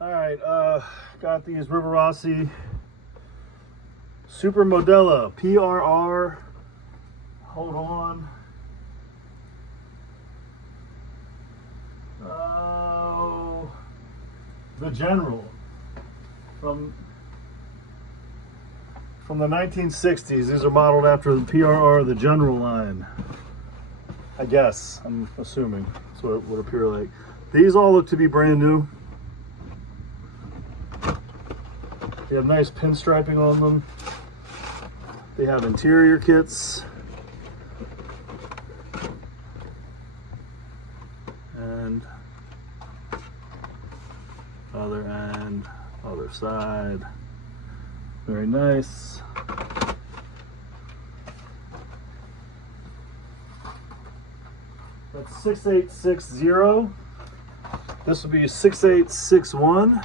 All right, got these RIVAROSSI Super Modella PRR. Hold on. Oh, the General from the 1960s. These are modeled after the PRR, the General line. I guess, I'm assuming that's what it would appear like. These all look to be brand new. They have nice pinstriping on them. They have interior kits. And other end, other side. Very nice. That's 6860. This will be 6861.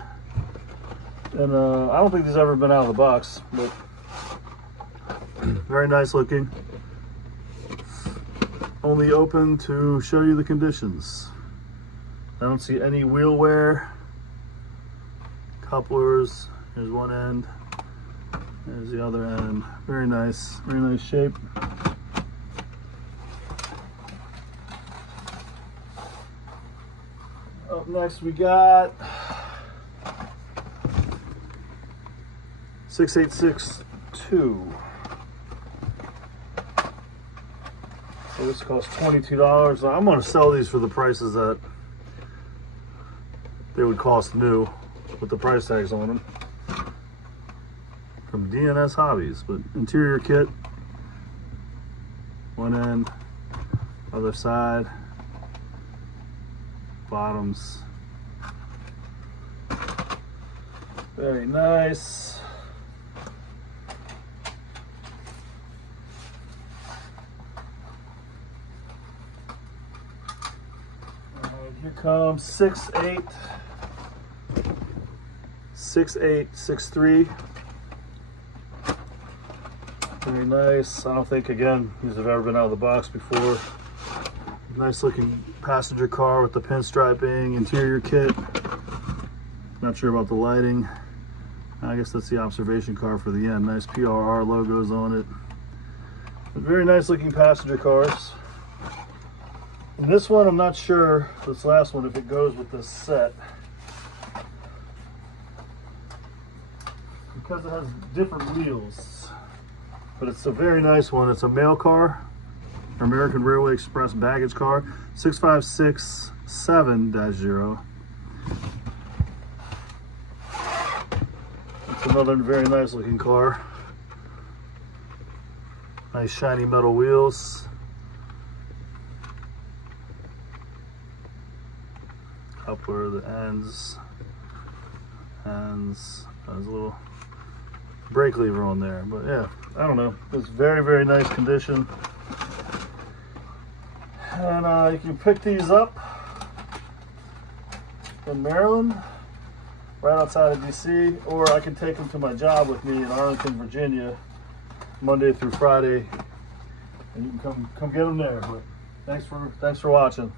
And I don't think these have ever been out of the box, but very nice looking. Only open to show you the conditions. I don't see any wheel wear. Couplers, here's one end, there's the other end. Very nice shape. Up next we got 6862. So this costs $22. I'm going to sell these for the prices that they would cost new with the price tags on them. From DNS Hobbies, but interior kit, one end, other side, bottoms. Very nice. Here comes 6863. Very nice. I don't think, again, these have ever been out of the box before. Nice looking passenger car with the pinstriping, interior kit. Not sure about the lighting. I guess that's the observation car for the end. Nice PRR logos on it. But very nice looking passenger cars. And this one, I'm not sure, this last one, if it goes with this set. Because it has different wheels. But it's a very nice one. It's a mail car, American Railway Express baggage car, 6567-0. It's another very nice looking car. Nice shiny metal wheels. Coupler, the ends. There's a little brake lever on there, but yeah, I don't know. It's very nice condition. And you can pick these up in Maryland, right outside of DC, or I can take them to my job with me in Arlington, Virginia, Monday through Friday, and you can come get them there. But thanks for watching.